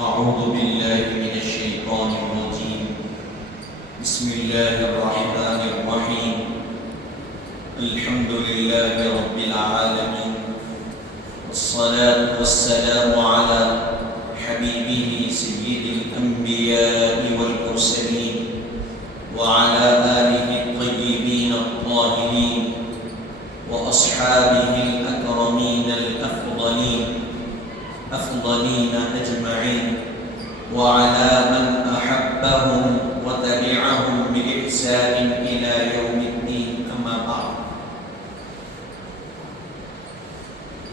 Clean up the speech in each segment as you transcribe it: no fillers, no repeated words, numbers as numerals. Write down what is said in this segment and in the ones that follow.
أعوذ بالله من الشيطان الرجيم. بسم الله الرحمن الرحيم. الحمد لله رب العالمين، والصلاة والسلام على حبيبه سيد الأنبياء والمرسلين وعلى آله الطيبين الطاهرين وأصحابه الأكرمين الأفضلين أجمعين، وعلى من أحبهم وتبعهم بإحسان إلى يوم الدين. أما بعد.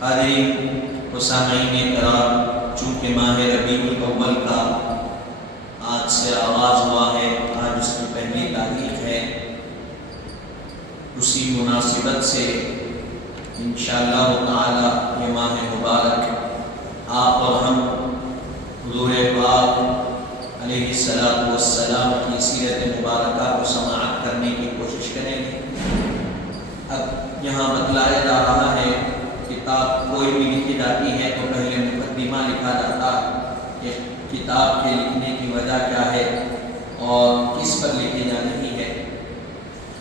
حاضرین و سامعین کرام، چونکہ ماہ ربیع الاول کا آج سے آغاز ہوا ہے، آج اس کی پہلی تاریخ ہے، اسی مناسبت سے انشاءاللہ تعالی یہ ماہ مبارک آپ اور ہم حضور پاک علیہ السلام کی سیرت مبارکہ کو سماعت کرنے کی کوشش کریں گے. اب یہاں بتلایا جا رہا ہے، کتاب کوئی بھی لکھی جاتی ہے تو پہلے مقدمہ لکھا جاتا کہ کتاب کے لکھنے کی وجہ کیا ہے اور کس پر لکھی جا رہی ہے.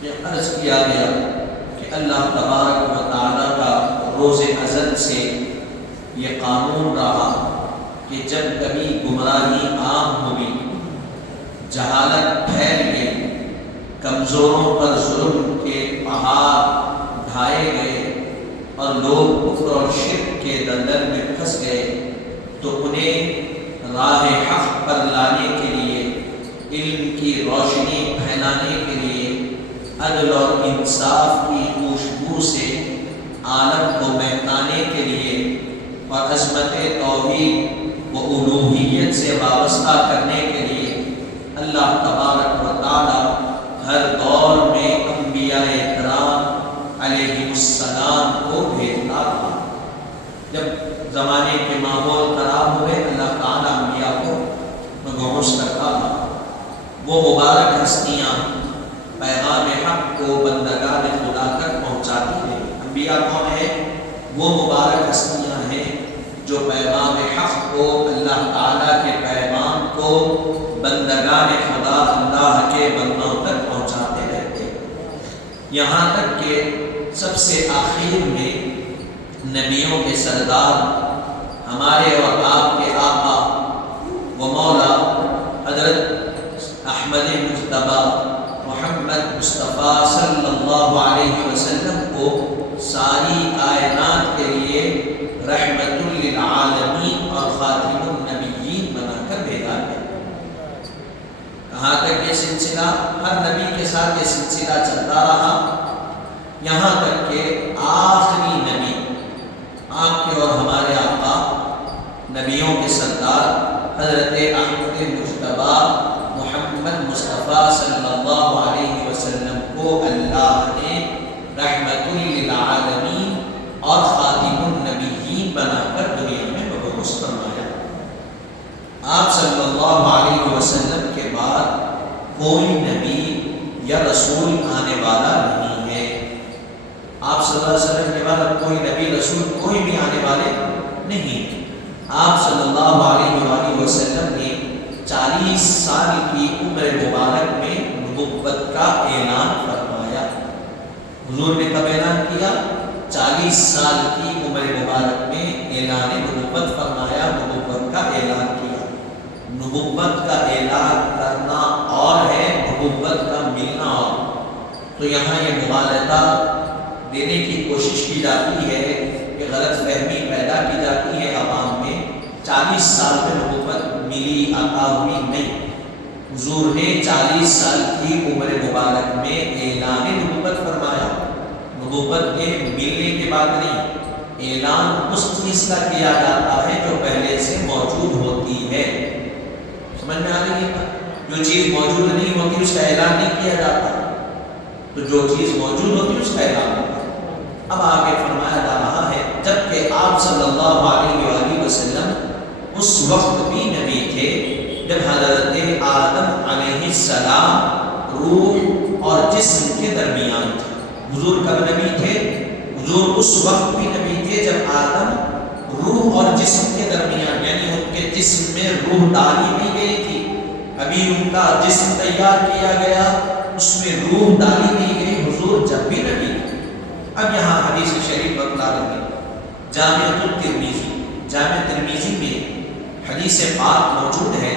یہ عرض کیا گیا کہ اللہ تبارک و تعالیٰ کا روز ازل سے یہ قانون رہا کہ جب کبھی گمراہی عام ہوئی، جہالت پھیل گئی، کمزوروں پر ظلم کے پہاڑ ڈھائے گئے اور لوگ کفر اور شرک کے دلدل میں پھنس گئے، تو انہیں راہ حق پر لانے کے لیے، علم کی روشنی پھیلانے کے لیے، عدل اور انصاف کی خوشبو سے عالم کو مہکانے کے لیے اور عظمت توحید و الوہیت سے وابستہ کرنے کے لیے اللہ تبارک و تعالی ہر دور میں انبیاء کرام علیہ السلام کو بھیجتا تھا. جب زمانے کے ماحول خراب ہوئے، اللہ تعالی انبیاء کو مبعوث کرتا تھا. وہ مبارک ہستیاں پیغام حق کو بندگان خدا تک پہنچاتی ہیں. انبیاء کون ہیں؟ وہ مبارک ہستیاں ہیں جو پیغام حق کو، اللہ تعالیٰ کے پیغام کو بندگان خدا، اللہ کے بندوں تک پہنچاتے رہتے ہیں، یہاں تک کہ سب سے آخر میں نبیوں کے سردار، ہمارے اور آپ کے آقا و مولا حضرت احمد مجتبیٰ محمد مصطفیٰ صلی اللہ علیہ وسلم کو ساری کائنات کے لیے رحمت للعالمین اور خاتم النبیین بنا کر بھیجا ہے. کہاں تک یہ سلسلہ، ہر نبی کے ساتھ یہ سلسلہ چلتا رہا، یہاں تک کہ آخری نبی، آپ کے اور ہمارے آقا، نبیوں کے سردار حضرت احمد مجتبیٰ محمد مصطفیٰ صلی اللہ علیہ وسلم کو اللہ نے رحمت للعالمین اور خاتم النبیین بنا کر دنیا میں مبعوث فرمایا. آپ صلی اللہ علیہ وسلم کے بعد کوئی نبی یا رسول آنے والا نہیں ہے. آپ صلی اللہ علیہ وسلم کے بعد اب کوئی نبی رسول کوئی بھی آنے والے نہیں. آپ صلی اللہ علیہ وآلہ وسلم نے 40 سال کی عمر مبارک میں نبوت کا اعلان فرمایا. حضور نے کب اعلان کیا؟ 40 سال کی عمر مبارک میں اعلان نبوت فرمایا، نبوت کا اعلان کیا. نبوت کا اعلان کرنا اور ہے، نبوت کا ملنا اور. تو یہاں یہ مغالطہ دینے کی کوشش کی جاتی ہے کہ غلط فہمی پیدا کی جاتی ہے عوام میں. 40 سال میں نبوت ملی، عطا ہوئی نہیں. حضور نے 40 سال کی عمر مبارک میں اعلان نبوت فرمایا. نبوت کے ملنے کے بعد نہیں، اعلان اس چیز کا کیا جاتا ہے جو پہلے سے موجود ہوتی ہے. سمجھ میں آ رہی ہے؟ جو چیز موجود نہیں ہوتی اس کا اعلان نہیں کیا جاتا، تو جو چیز موجود ہوتی اس کا اعلان ہوتا ہے. اب آگے فرمایا جا رہا ہے، جبکہ آپ صلی اللہ علیہ وآلہ وسلم اس وقت بھی نبی تھے جب حضرت آدم علیہ السلام روح اور جسم کے درمیان تھے. حضور کب نبی تھے؟ حضور اس وقت بھی نبی تھے جب آدم روح اور جسم کے درمیان، یعنی ان کے جسم میں روح ڈالی نہیں گئی تھی، ابھی ان کا جسم تیار کیا گیا، اس میں روح ڈالی نہیں گئی، حضور جب بھی نبی تھے۔ اب یہاں حدیث شریف بتلا رہے ہیں، جامع الترمذی، جامع ترمذی میں حدیث پاک موجود ہے،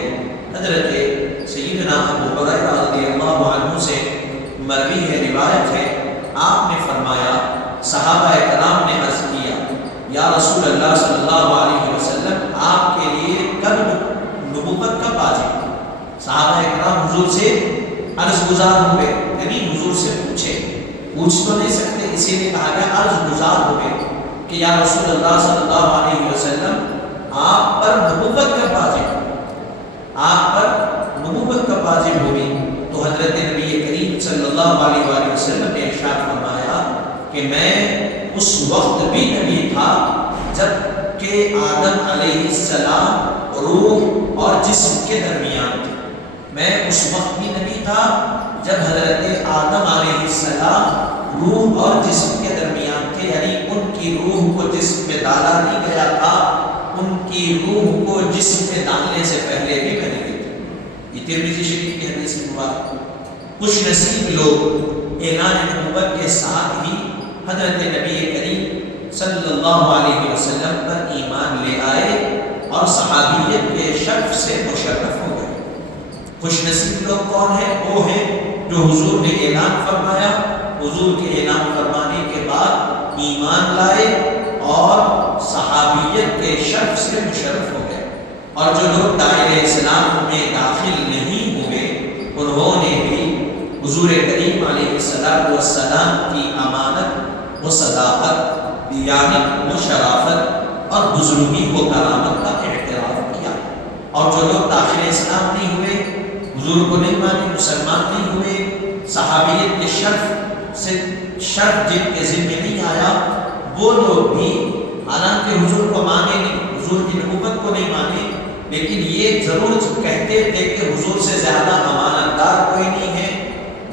حضرت سیدنا ابو ہریرہ رضی اللہ عنہ سے مروی ہے، روایت ہے، آپ نے فرمایا صحابہ کرام نے عرض کیا یا رسول اللہ صلی اللہ علیہ وسلم آپ کے لیے کب نبوت کب واجب؟ صحابہ کرام حضور سے عرض گزار ہوئے، یعنی حضور سے پوچھ تو نہیں سکتے، اسی لیے کہا گیا عرض گزار ہوئے کہ یا رسول اللہ صلی اللہ علیہ وسلم آپ پر نبوت کب واجب، آپ پر نبوت کب واجب ہوگی؟ تو حضرت نبی کریم صلی اللہ علیہ وآلہ وسلم نے ارشاد فرمایا کہ میں اس وقت بھی نبی تھا جب کہ آدم علیہ السلام روح اور جسم کے درمیان تھے، میں اس وقت بھی نبی تھا جب حضرت آدم علیہ السلام روح اور جسم کے درمیان تھے، یعنی ان کی روح کو جسم میں ڈالا نہیں گیا تھا، ان کی روح کو جسم میں ڈالنے سے پہلے بھی میں نبی تھا۔ یہ ترمذی شریف کی حدیث مبارک۔ خوش نصیب لوگ اعلان نبوت کے ساتھ ہی حضرت نبی کریم صلی اللہ علیہ وسلم پر ایمان لے آئے اور صحابیت کے شرف سے مشرف ہو گئے۔ خوش نصیب لوگ کون ہیں؟ وہ ہیں جو حضور نے اعلان فرمایا، حضور کے اعلان فرمانے کے بعد ایمان لائے اور صحابیت کے شرف سے مشرف ہو گئے، اور جو لوگ دائرہ اسلام میں داخل نہیں ہوئے انہوں نے بھی حضور کریم علیہ السلام کی امانت و صداقت، دیانت و شرافت اور بزرگی و کرامت کا اعتراف کیا، اور جو لوگ داخل اسلام نہیں ہوئے، حضور کو نہیں مانے، مسلمان نہیں ہوئے، صحابیت کے شرف جن کے ذمہ نہیں آیا، وہ لوگ بھی حالانکہ حضور کو مانے نہیں، حضور کی نبوت کو نہیں مانے، لیکن یہ ضرور کہتے تھے کہ حضور سے زیادہ امانت دار کوئی نہیں ہے،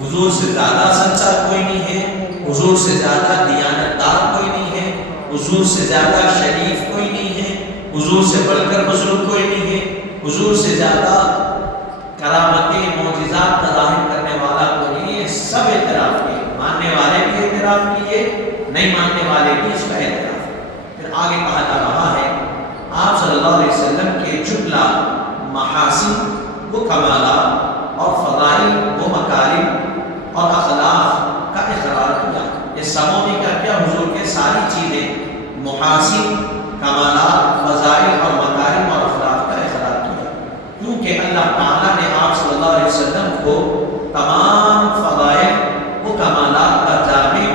حضور سے زیادہ سچا کوئی نہیں ہے، حضور سے زیادہ دیانت دار کوئی نہیں ہے، حضور سے زیادہ شریف کوئی نہیں ہے، حضور سے بڑھ کر بزرگ کوئی نہیں ہے، حضور سے زیادہ کرامتیں معجزات کا ظاہر کرنے والا کوئی نہیں ہے۔ سب اعتراف کیے، ماننے والے بھی اعتراف کیے، نہیں ماننے والے بھی اس کا اعتراف۔ پھر آگے کہا جا رہا ہے آپ صلی اللہ علیہ وسلم کے جملہ محاسن و کمالات اور فضائل و مکارم اور اخلاق کا اقرار کیا۔ اس سموں نے کیا کیا؟ حضور کے ساری چیزیں، محاسن، کمالات، فضائل اور مکارم اور اخلاق کا اقرار کیا، کیونکہ اللہ تعالیٰ نے آپ صلی اللہ علیہ وسلم کو تمام فضائل و کمالات کا جامع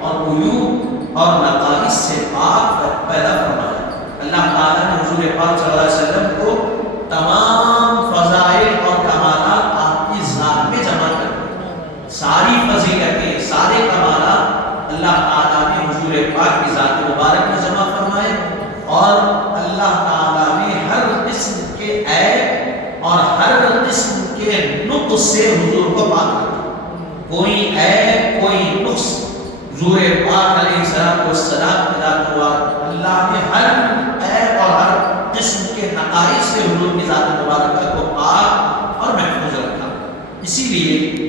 اور عیوب اور نقائص سے پاک پیدا فرمایا۔ اللہ تعالیٰ نے حضور پاک صلی اللہ علیہ وسلم کو تمام فضائل اور کمالات آپ کی ذات میں جمع کر دیا، ساری فضیلتیں، سارے کمالات اللہ تعالیٰ نے حضور پاک کی ذات مبارک میں جمع فرمائے، اور اللہ تعالیٰ نے ہر قسم کے عیب اور ہر قسم کے نقص سے حضور کو پاک رکھا۔ کوئی عیب، کوئی نقص حضور پاک علیہ السلام کے ذات مبارک، اللہ نے ہر عیب اور ہر قسم کے نقائص سے حضور کی ذات مبارکہ کو پاک اور محفوظ رکھا۔ اسی لیے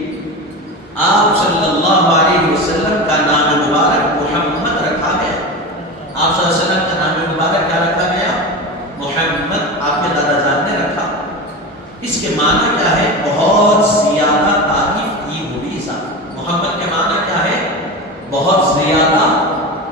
آپ صلی اللہ علیہ وسلم کا نام مبارک محمد رکھا گیا۔ آپ صلی اللہ علیہ وسلم کا نام مبارک کیا رکھا گیا؟ محمد۔ آپ کے دادا جان نے رکھا۔ اس کے معنی کیا ہے؟ بہت زیادہ تعریف کی ہوئی ذات۔ محمد کے معنی کیا ہے؟ بہت زیادہ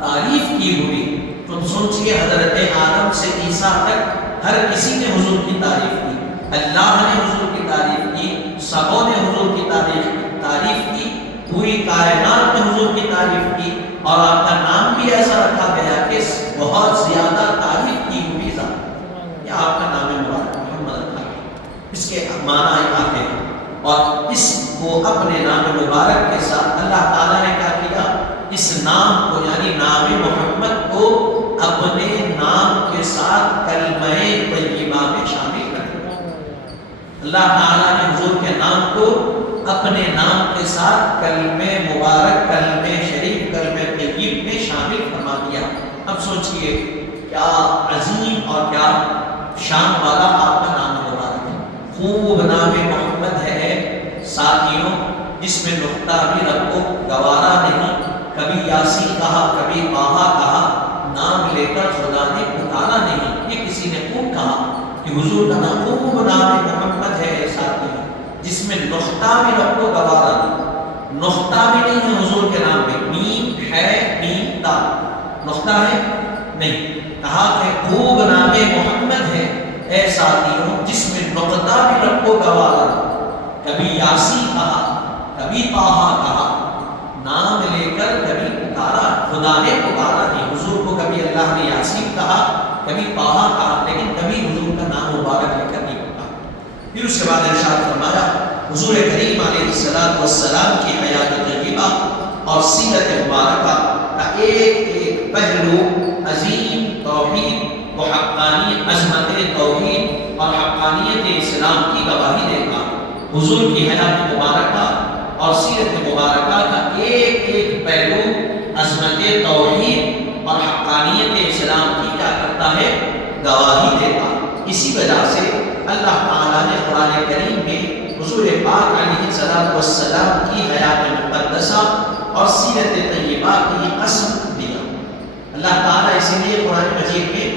تعریف کی ہوئی۔ تم سوچئے حضرت آدم سے عیسیٰ تک ہر کسی نے حضور کی تعریف کی، اللہ نے حضور کی تعریف کی، سبوں نے حضور کی تعریف کی، پوری کائنات نے حضور کی تعریف کی، اور آپ کا نام بھی ایسا رکھا گیا کہ بہت زیادہ تعریف کی ہوئی ذات۔ یہ آپ کا نام مبارک محمد رکھا گیا۔ اس کے معنی آتے ہیں، اور اس کو اپنے نام مبارک کے ساتھ اللہ تعالیٰ نے کیا کیا؟ اس نام کو یعنی نام محمد کو اپنے نام کے ساتھ کلمہ طیبہ میں شامل کر دیا۔ اللہ تعالیٰ نے حضور کے نام کو اپنے نام کے ساتھ کلمہ مبارک، کلمہ شریف، کلمہ طیب میں شامل فرما دیا۔ اب سوچئے کیا عظیم اور کیا شان والا آپ کا نام مبارک ہے. خوب نام محمد ہے ساتھیوں، جس میں نقطہ بھی رب کو گوارا نہیں. کبھی یاسین کہا، کبھی طٰہٰ کہا، نام لے کر خدا نے پکارا نہیں. یہ کسی نے خوب کہا کہ حضور کا نام خوب نام محمد ہے ساتھیوں، جس میں نقطہ بھی رب کو گوارا نہیں. نقطہ بھی نہیں ہے حضور کے نام میں، میم ہے میم تا، نقطہ ہے نہیں. کہا کہ خوب نام محمد ہے اے ساتھیوں، جس میں نقطہ بھی رب کو گوارا نہیں. کبھی یاسین کہا، کبھی طٰہٰ کہا، نام لے کر کبھی پکارا، خدا نے پکارا نہیں. حضور کو کبھی اللہ نے یاسین کہا، کبھی طٰہٰ کہا، لیکن کبھی حضور کا نام مبارک لے کر نہیں پکارا. پھر اس کے بعد ارشاد فرمایا حضور کریم علیہ السلام کی حیات طیبہ اور سیرت مبارکہ کا ایک ایک پہلو عظیم توحید و حقانیت، عظمت توحید اور حقانیت اسلام کی گواہی دے گا. حضور کی حیات مبارکہ اور سیرت مبارکہ کا ایک ایک پہلو عظمت توحید اور حقانیت اسلام کی کیا کرتا ہے؟ گواہی دیتا. اسی وجہ سے اللہ تعالیٰ نے قرآن کریم میں حضور پاک علیہ السلام کی حیات مقدسہ اور سیرت طیبہ کی قسم دیا. اللہ تعالیٰ اسی لیے قرآن مجید میں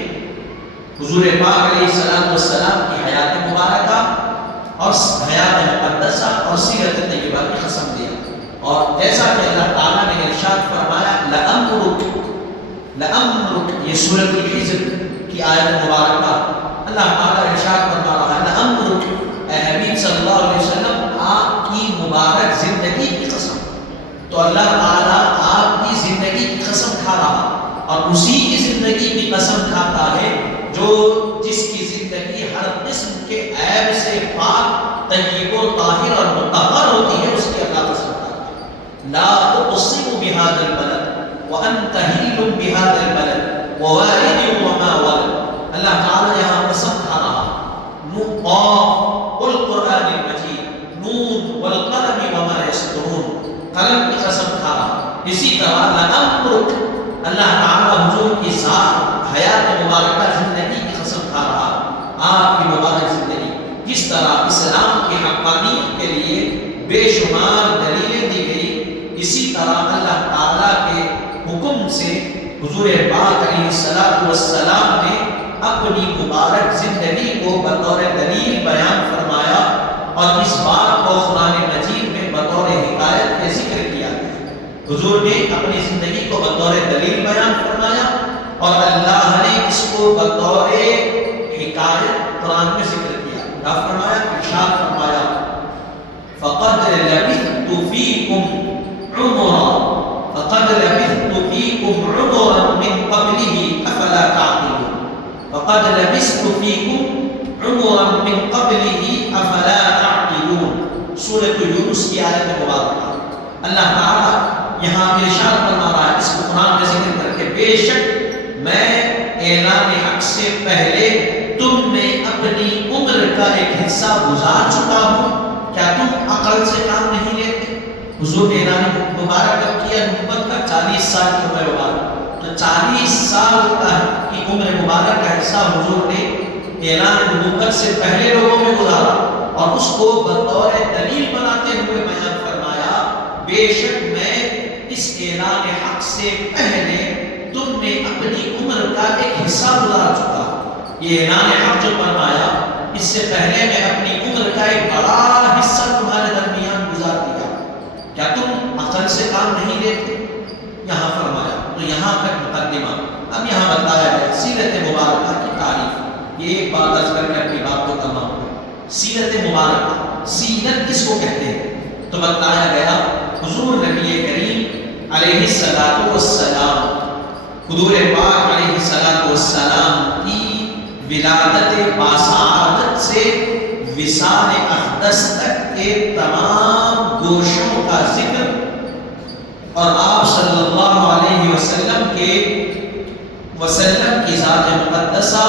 حضور پاک علیہ السلام کی حیات مبارکہ اور حیات مقدسہ اور سیرت طیبہ کی قسم دیا. اور جیسا کہ اللہ تعالیٰ نے ارشاد فرمایا لَأَمْرُكَ، یہ سورۃ الحجر کی آیت مبارکہ اللہ تعالیٰ ارشاد فرما رہا ہے لَأَمْرُكَ، اے حبیب صلی اللہ علیہ وسلم آپ کی مبارک زندگی کی قسم. تو اللہ تعالیٰ آپ کی زندگی کی قسم کھا رہا اور اسی کی زندگی کی قسم کھاتا ہے جو جس کی زندگی ہر قسم کے عیب سے پاک، طیب و طاہر اور مطہر ہوتی ہے، اس کی اللہ قسم کھاتا ہے. لا اقسم بهذا البلد وانت حل بهذا البلد ووالد وما ولد. اللہ تعالیٰ یہاں قسم کھا رہا والقرآن المجید، نون والقلم وما یسطرون، قلم کی قسم کھا رہا. اسی طرح لَأَمْرُكَ، اللہ تعالیٰ حضور کی ساتھ حیات مبارکہ زندگی کی قسم کھا رہا، آپ کی مبارک زندگی. جس طرح اسلام کی حقانیت کے لیے بے شمار دلیلیں دی گئی، اسی طرح اللہ تعالیٰ کے حکم سے حضور پاک علیہ السلام نے اپنی مبارک زندگی کو بطور دلیل بیان فرمایا اور اس بات کو قرآن مجید میں بطور حکایت کے ذکر کیا. حضور نے اپنی زندگی کو بطور دلیل بیان فرمایا اور اللہ نے اس کو بطور حکایت قرآن میں ذکر کیا. کیا فرمایا؟ ارشاد فرمایا فَقَدْ لَبِثْتُ فِيكُمْ عُمُرًا فَقَدْ لَبِثْتُ فِيكُمْ عُمُرًا مِنْ قَبْلِهِ أَفَلَا تَعْقِلُونَ. فَقَدْ لَبِثْتُ فِيكُمْ عُمُرًا مِنْ قَبْلِهِ أَفَلَا تَعْقِلُونَ. سورۃ یونس کی آیت مبارکہ اللہ تعالیٰ یہاں ارشاد فرما رہا ہے اس کو قرآن کا ذکر کر کے، بے شک میں اعلان حق سے پہلے تم میں اپنی عمر کا ایک حصہ گزار چکا ہوں، کیا تم عقل سے کام نہیں لیتے؟ حضور نے اعلان مبارک کب کیا؟ نبوت کا 40 سال کی عمر مبارک. تو 40 سال کی عمر مبارک کا حصہ حضور نے اعلان نبوت سے پہلے لوگوں میں گزارا اور اس کو بطور دلیل بناتے ہوئے بیان فرمایا بے شک میں اس اعلان حق سے پہلے تم نے اپنی عمر کا ایک حصہ گزار چکا. یہ اعلان حق جو فرمایا اس سے پہلے میں اپنی عمر کا ایک بڑا حصہ تمہارے درمیان گزار دیا، کیا تم عقل سے کام نہیں لیتے؟ یہاں فرمایا. تو یہاں تک مقدمہ. اب یہاں بتایا گیا سیرت مبارکہ کی تعریف. یہ ایک بات عرض کر کے اپنی بات کو تمام ہو. سیرت مبارکہ، سیرت کس کو کہتے ہیں؟ تو بتایا گیا حضور نبی کریم علیہ السلام، حضور پاک علیہ السلام کی ولادت باسعادت سے وصال اقدس تک کے تمام گوشوں کا ذکر اور آپ صلی اللہ علیہ وسلم کی ذات مقدسہ،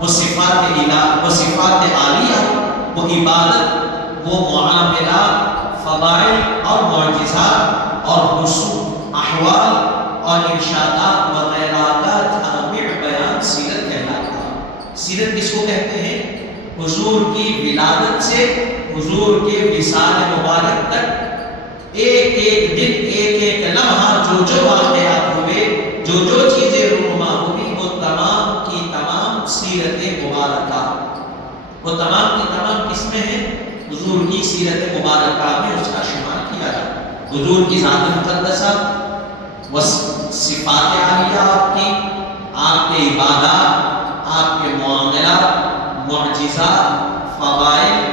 وہ صفات عالیہ، وہ عبادت، وہ معاملات، فضائل اور معجزات اور حصول احوال اور ارشادات وغیرہ کا جامع بیان سیرت کہلاتا ہے. سیرت کس کو کہتے ہیں؟ حضور کی ولادت سے حضور کے وصال مبارک تک ایک ایک دن ایک ایک لمحہ جو جو واقعات ہوئے، جو جو چیزیں رونما ہوئی، وہ تمام کی تمام سیرت مبارکہ، وہ تمام کی تمام کس میں ہیں؟ حضور کی سیرت مبارکہ میں اس کا شمار کیا جائے۔ حضور کی ذات مقدسہ، صفات عالیہ آپ کے عبادات، آپ کے معاملات، معجزات، فضائل،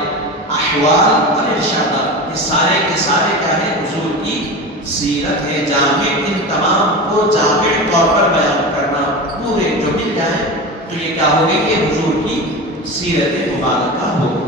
احوال اور ارشادات، یہ سارے کے سارے کیا ہے؟ حضور کی سیرت ہے جامع۔ ان تمام کو جامع طور پر بیان کرنا، پورے جو مل جائے تو یہ کیا ہوگی؟ یہ حضور کی سیرت مبارکہ ہوگی۔